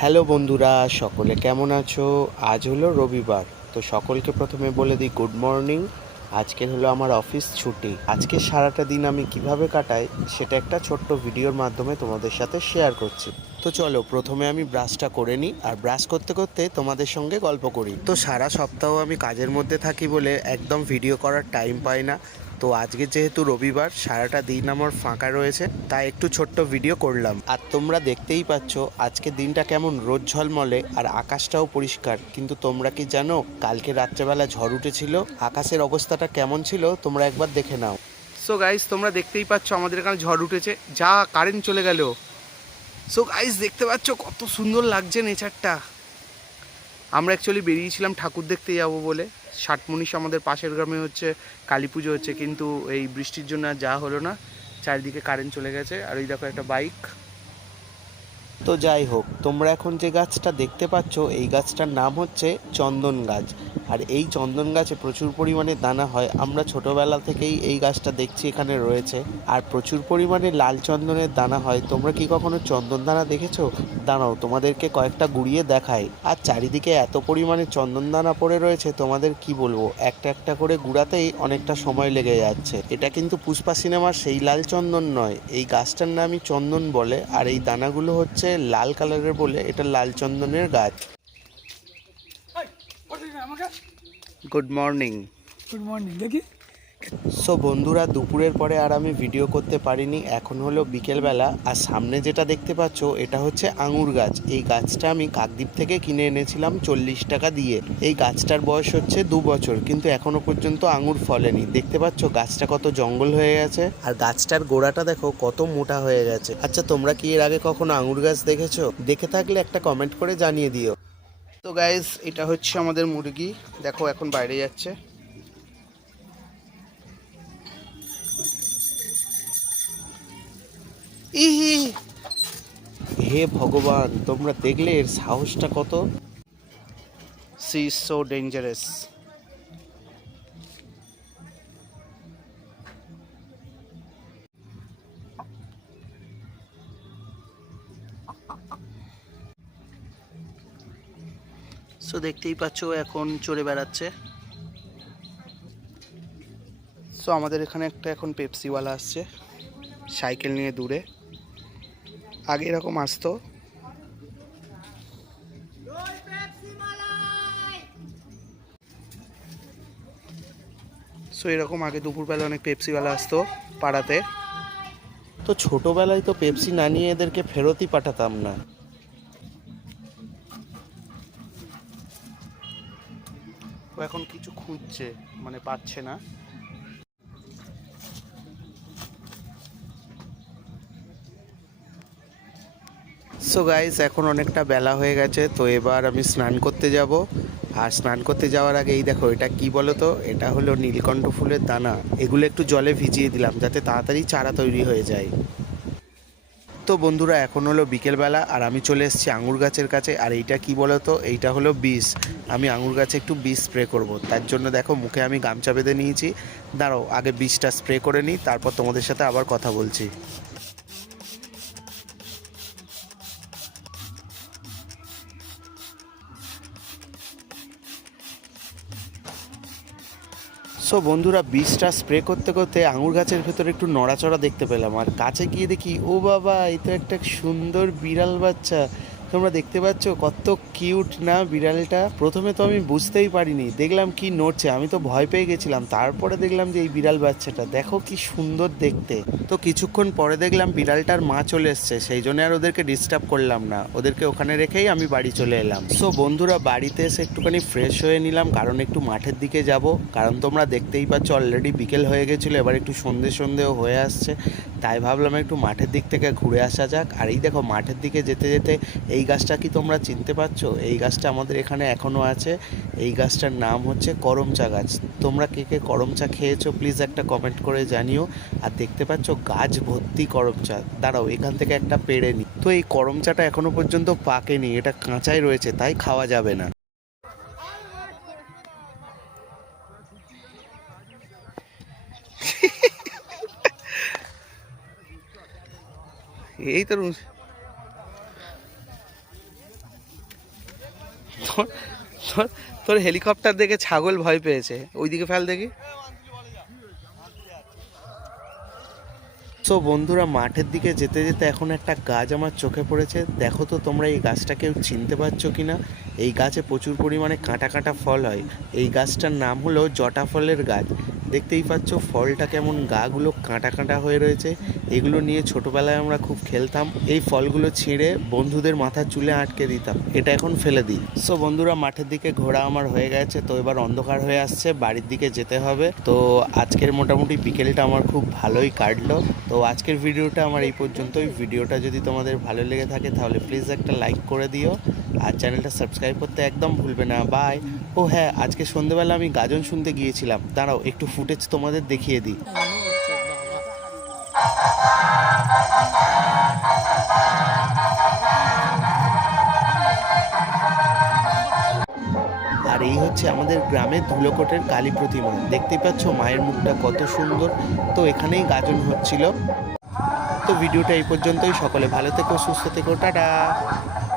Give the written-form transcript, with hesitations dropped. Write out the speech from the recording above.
Hello বন্ধুরা, সকলে কেমন আছো? আজ হলো রবিবার, তো সকলকে প্রথমে বলে দিই গুড মর্নিং। আজকের হলো আমার অফিস ছুটি। আজকে সারাটা দিন আমি কিভাবে কাটাই সেটা একটা ছোট্ট ভিডিওর মাধ্যমে তোমাদের সাথে শেয়ার করছি। তো চলো প্রথমে আমি ব্রাশটা করে নিই, আর ব্রাশ করতে করতে তোমাদের সঙ্গে গল্প করি। তো সারা সপ্তাহ আমি কাজের মধ্যে থাকি বলে একদম ভিডিও করার টাইম পাই না। তো আজকে যেহেতু রবিবার, সারাটা দিন আমার ফাঁকা রয়েছে, তাই একটু ছোট্ট ভিডিও করলাম। আর তোমরা দেখতেই পাচ্ছ আজকে দিনটা কেমন রোদ ঝলমলে, আর আকাশটাও পরিষ্কার। কিন্তু তোমরা কি জানো কালকে রাত্রেবেলা ঝড় উঠেছিল? আকাশের অবস্থাটা কেমন ছিল তোমরা একবার দেখে নাও। সো গাইস, তোমরা দেখতেই পাচ্ছ আমাদের এখানে ঝড় উঠেছে, যা কারেন্ট চলে গেল। সো গাইস, দেখতে পাচ্ছ কত সুন্দর লাগছে নেচারটা। আমরা অ্যাকচুয়ালি বেরিয়েছিলাম ঠাকুর দেখতে যাবো বলে। ষাটমনীষ আমাদের পাশের গ্রামে হচ্ছে কালী পুজো হচ্ছে, কিন্তু এই বৃষ্টির জন্য আর যাওয়া হলো না। চারিদিকে কারেন্ট চলে গেছে, আর ওই দেখো একটা বাইক। তো যাই হোক, তোমরা এখন যে গাছটা দেখতে পাচ্ছ এই গাছটার নাম হচ্ছে চন্দন গাছ। আর এই চন্দন গাছে প্রচুর পরিমাণে দানা হয়। আমরা ছোটবেলা থেকেই এই গাছটা দেখছি এখানে রয়েছে, আর প্রচুর পরিমাণে লাল চন্দনের দানা হয়। তোমরা কি কখনো চন্দন দানা দেখেছো? দাঁড়াও তোমাদেরকে কয়েকটা গুড়িয়ে দেখায়। আর চারিদিকে এত পরিমাণে চন্দন দানা পড়ে রয়েছে, তোমাদের কি বলবো, একটা একটা করে গুড়াতেই অনেকটা সময় লেগে যাচ্ছে। এটা কিন্তু পুষ্পা সিনেমার সেই লাল চন্দন নয়, এই গাছটার নামই চন্দন বলে। আর এই দানাগুলো হচ্ছে লাল কালারের বলে এটা লাল চন্দনের গাছ। Good morning. Good morning. দেখি সো বন্ধুরা, দুপুরের পরে আর আমি ভিডিও করতে পারিনি। এখন হলো বিকেলবেলা, আর সামনে যেটা দেখতে পাচ্ছ এটা হচ্ছে আঙুর গাছ। এই গাছটা আমি কাকদ্বীপ থেকে কিনে এনেছিলাম 40 টাকা দিয়ে। এই গাছটার বয়স হচ্ছে 2 বছর, কিন্তু এখনো পর্যন্ত আঙুর ফলেনি। দেখতে পাচ্ছ গাছটা কত জঙ্গল হয়ে গেছে, আর গাছটার গোড়াটা দেখো কত মোটা হয়ে গেছে। আচ্ছা, তোমরা কি এর আগে কখনো আঙুর গাছ দেখেছো? দেখে থাকলে একটা কমেন্ট করে জানিয়ে দিও। তো গাইস, এটা হচ্ছে আমাদের মুরগি, দেখো এখন বাইরে যাচ্ছে। ইহি, হে ভগবান, তোমরা দেখলে এর সাহসটা কত। She is so dangerous. So দেখতেই পাচ্ছ এখন চড়ে বেড়াচ্ছে। সো আমাদের এখানে একটা এখন পেপসিওয়ালা আসছে সাইকেল নিয়ে দূরে। আগে এরকম আসতো। সো এরকম আগে দুপুরবেলা অনেক পেপসিওয়ালা আসতো পাড়াতে। তো ছোটোবেলায় তো পেপসি না নিয়ে এদেরকে ফেরতই পাঠাতাম না। ও এখন কিছু খুঁজছে, মানে পাচ্ছে না। সো গাইস, এখন অনেকটা বেলা হয়ে গেছে, তো এবার আমি স্নান করতে যাব। আর স্নান করতে যাওয়ার আগে এই দেখো, এটা কি বলো তো, এটা হলো নীলকণ্ঠ ফুলের দানা। এগুলো একটু জলে ভিজিয়ে দিলাম যাতে তাড়াতাড়ি চারা তৈরি হয়ে যায়। তো বন্ধুরা, এখন হলো বিকেলবেলা, আর আমি চলে এসেছি আঙুর গাছের কাছে। আর এইটা কি বলো তো, এইটা হলো বিষ। আমি আঙুর গাছে একটু বিষ স্প্রে করব, তার জন্য দেখো মুখে আমি গামছা বেঁধে নিয়েছি। দাঁড়াও আগে বিষটা স্প্রে করে নিই, তারপর তোমাদের সাথে আবার কথা বলছি। সো বন্ধুরা, বীজটা স্প্রে করতে করতে আঙুর গাছের ভেতরে একটু নড়াচড়া দেখতে পেলাম, আর কাছে গিয়ে দেখি ও বাবা, এই তো একটা সুন্দর বিড়াল বাচ্চা। তোমরা দেখতে পাচ্ছ কত কিউট না বিড়ালটা। প্রথমে তো আমি বুঝতেই পারিনি, দেখলাম কি নড়ছে, আমি তো ভয় পেয়ে গেছিলাম। তারপরে দেখলাম যে এই বিড়াল বাচ্চাটা দেখো কি সুন্দর দেখতে। তো কিছুক্ষণ পরে দেখলাম বিড়ালটার মা চলে এসছে, সেই জন্য আর ওদেরকে ডিস্টার্ব করলাম না, ওদেরকে ওখানে রেখেই আমি বাড়ি চলে এলাম। সো বন্ধুরা, বাড়িতে এসে একটুখানি ফ্রেশ হয়ে নিলাম, কারণ একটু মাঠের দিকে যাব। কারণ তোমরা দেখতেই পাচ্ছ অলরেডি বিকেল হয়ে গেছিলো, এবার একটু সন্ধেও হয়ে আসছে। তাই ভাবলাম একটু মাঠের দিক থেকে ঘুরে আসা যাক। আর এই দেখো মাঠের দিকে যেতে যেতে এই গাছটা কি তোমরা চিনতে পারছো? এই গাছটা আমাদের এখানে এখনও আছে। এই গাছটার নাম হচ্ছে করমচা গাছ। তোমরা কে কে করমচা খেয়েছো প্লিজ একটা কমেন্ট করে জানিও। আর দেখতে পাচ্ছ গাছ ভর্তি করমচা। দাঁড়াও এখান থেকে একটা পেড়ে নি। তো এই করমচাটা এখনো পর্যন্ত পাকেনি, এটা কাঁচাই রয়েছে, তাই খাওয়া যাবে না। এই তো তোর তোর তোর হেলিকপ্টার দেখে ছাগল ভয় পেয়েছে, ওইদিকে ফেল দেখি। তো বন্ধুরা, মাঠের দিকে যেতে যেতে এখন একটা গাছ আমার চোখে পড়েছে। দেখো তো তোমরা এই গাছটা কেউ চিনতে পারছো কি না? এই গাছে প্রচুর পরিমাণে কাঁটা কাঁটা ফল হয়। এই গাছটার নাম হলো জটা ফলের গাছ। দেখতেই পাচ্ছ ফলটা কেমন গাগুলো কাঁটা কাঁটা হয়ে রয়েছে। এগুলো নিয়ে ছোটোবেলায় আমরা খুব খেলতাম। এই ফলগুলো ছিঁড়ে বন্ধুদের মাথার চুলে আটকে দিতাম, এটা এখন ফেলে দিই। সো বন্ধুরা, মাঠের দিকে ঘোরা আমার হয়ে গেছে, তো এবার অন্ধকার হয়ে আসছে, বাড়ির দিকে যেতে হবে। তো আজকের মোটামুটি বিকেলটা আমার খুব ভালোই কাটলো। তো আজকের ভিডিওটা আমার এই পর্যন্তই। ভিডিওটা যদি তোমাদের ভালো লেগে থাকে তাহলে প্লিজ একটা লাইক করে দিও, আর চ্যানেলটা সাবস্ক্রাইব করতে একদম ভুলবে না। বাই। ও হ্যাঁ, আজকে সন্ধ্যেবেলা আমি গাজন শুনতে গিয়েছিলাম, দাঁড়াও একটু ফুটেজ তোমাদের দেখিয়ে দিই। আর এই হচ্ছে আমাদের গ্রামের ধুলোকোটের কালী প্রতিমা। দেখতেই পাচ্ছ মায়ের মুখটা কত সুন্দর। তো এখানেই গাজন হচ্ছিল। তো ভিডিওটা এই পর্যন্তই। সকলে ভালো থেকো, সুস্থ থেকো, টাটা।